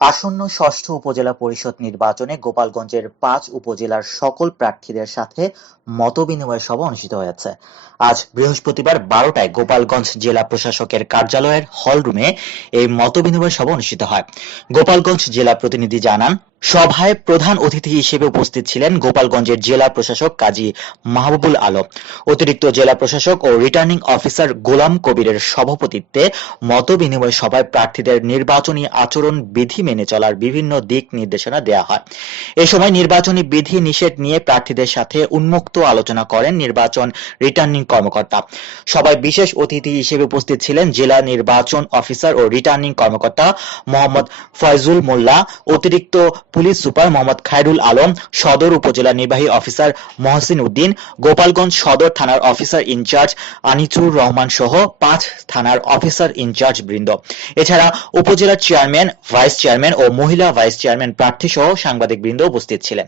আসন্ন ষষ্ঠ উপজেলা পরিষদ নির্বাচনে গোপালগঞ্জের ৫ উপজেলার সকল প্রার্থীদের সাথে মতবিনিময় সভা অনুষ্ঠিত হয়েছে। আজ বৃহস্পতিবার ১২টায় গোপালগঞ্জ জেলা প্রশাসকের কার্যালয়ের হলরুমে এই মতবিনিময় সভা অনুষ্ঠিত হয়। গোপালগঞ্জ জেলা প্রতিনিধি জানান, সভায় প্রধান অতিথি হিসেবে উপস্থিত ছিলেন গোপালগঞ্জের জেলা প্রশাসক কাজী মাহবুবুল আলম। অতিরিক্ত জেলা প্রশাসক ও রিটার্নিং অফিসার গোলাম কবিরের সভাপতিত্বে মতবিনিময় সভায় প্রার্থীদের নির্বাচনী আচরণ বিধি মেনে চলার বিভিন্ন দিক নির্দেশনা দেওয়া হয়। এ সময় নির্বাচনী বিধি নিষেধ নিয়ে প্রার্থীদের সাথে উন্মুক্ত আলোচনা করেন নির্বাচন রিটার্নিং কর্মকর্তা। সভায় বিশেষ অতিথি হিসেবে উপস্থিত ছিলেন জেলা নির্বাচন অফিসার ও রিটার্নিং কর্মকর্তা মোহাম্মদ ফয়জুল মোল্লা, অতিরিক্ত পুলিশ সুপার মোহাম্মদ খায়রুল আলম, সদর উপজেলা নির্বাহী অফিসার মহসিন উদ্দিন, গোপালগঞ্জ সদর থানার অফিসার ইনচার্জ আনিচুর রহমান সহ ৫ থানার অফিসার ইনচার্জ বৃন্দ। এছাড়া উপজেলার চেয়ারম্যান, ভাইস চেয়ারম্যান ও মহিলা ভাইস চেয়ারম্যান প্রার্থী সহ সাংবাদিক বৃন্দ উপস্থিত ছিলেন।